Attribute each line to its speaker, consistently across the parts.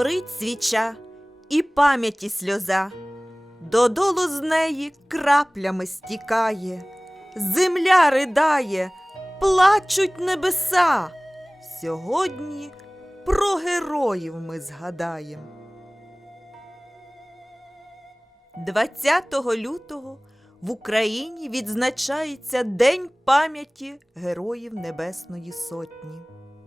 Speaker 1: Горить свіча і пам'яті сльоза, додолу з неї краплями стікає, земля ридає, плачуть небеса. Сьогодні про героїв ми згадаєм. 20 лютого в Україні відзначається День пам'яті Героїв Небесної Сотні.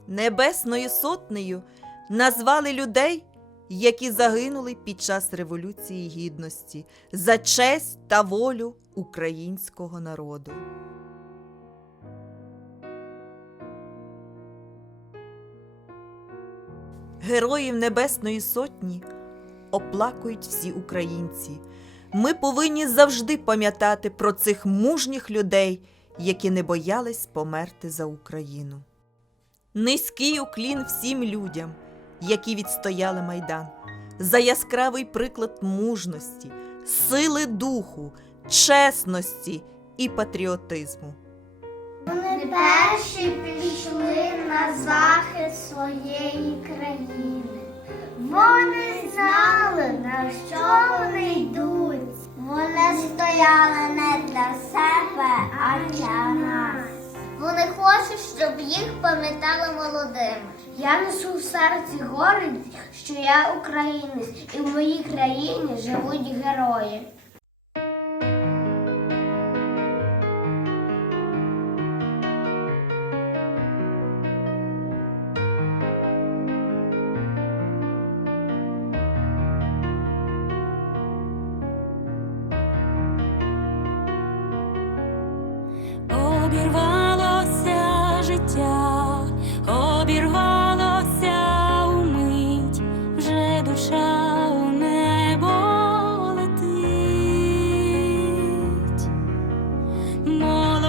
Speaker 1: Небесною сотнею назвали людей, які загинули під час Революції Гідності за честь та волю українського народу. Героїв Небесної Сотні оплакують всі українці. Ми повинні завжди пам'ятати про цих мужніх людей, які не боялись померти за Україну. Низький уклін всім людям, які відстояли Майдан, за яскравий приклад мужності, сили духу, чесності і патріотизму.
Speaker 2: Вони перші пішли на захист своєї країни. Вони знали, на що вони йдуть. Вони стояли не для себе, а для нас. Вони хочуть, щоб їх пам'ятали молодими. Я несу в серці гордість, що я українець, і в моїй країні живуть герої.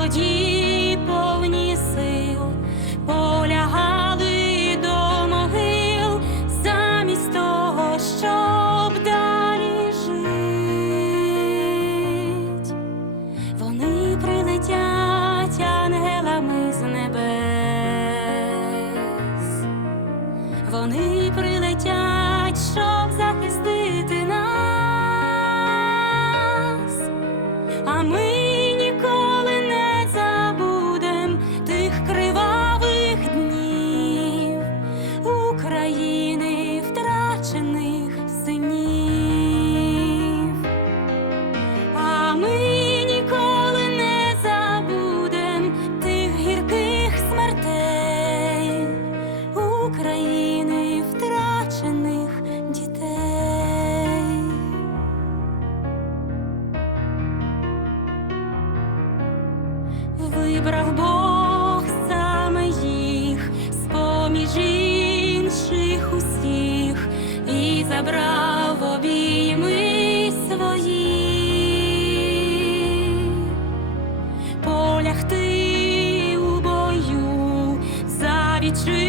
Speaker 3: 一 Вибрав Бог саме їх з-поміж інших усіх і забрав обійми свої. Полягти у бою за вітчизну